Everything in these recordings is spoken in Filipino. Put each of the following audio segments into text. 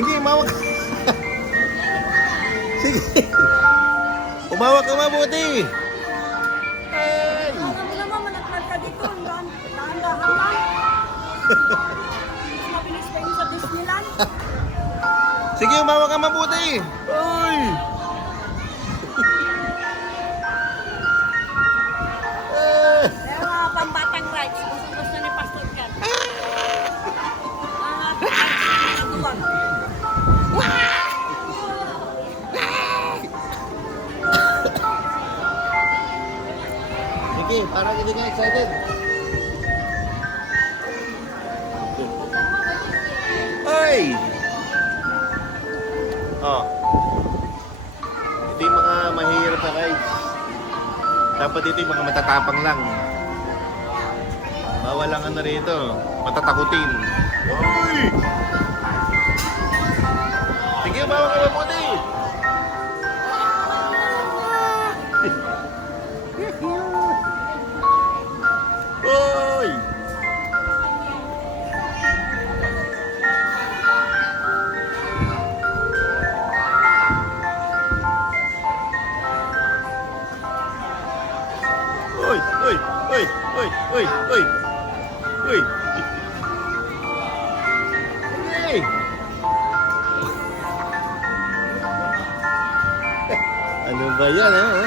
Sige, umawak ka. Sige. Umawak ka mabuti. Ay. Alam mo naman, managlag ka dito. Dahan-dahan lang. Mas mabilis pa yun sa Disneyland. Sige, umawak ka mabuti. Uy. Kaya mga pambatang rides, gusto ni Pastor Kat. Mga rides na duwag. Sige, parang hindi ka excited. Ay! Oh. Ito yung mga mahihirap na rides. Dapat dito yung mga matatapang lang. Bawal lang ano rito. Matatakutin. Uy! Sige, bawal ka mabuti. Uy! Uy! Uy! Uy! Uy! Uy! Uy! Uy! Hey! Ano ba yan, ha?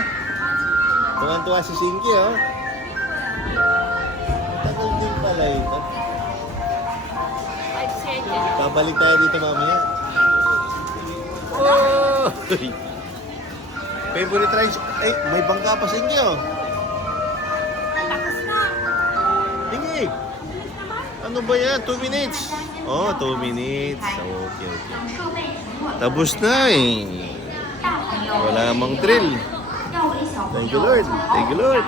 Tuwan-tuwa si Shinky, oh. Tagal din pala ito. 5 seconds. Babalik tayo dito mamaya. Oh! Favorite rides. Ay, may bangka pa Shinky, oh. Tapos na. Sige. Ano ba yan? 2 minutes. Oh, 2 minutes. Okay, okay. Tapos na eh. Wala mang thrill. Thank you, Lord. Thank you, Lord.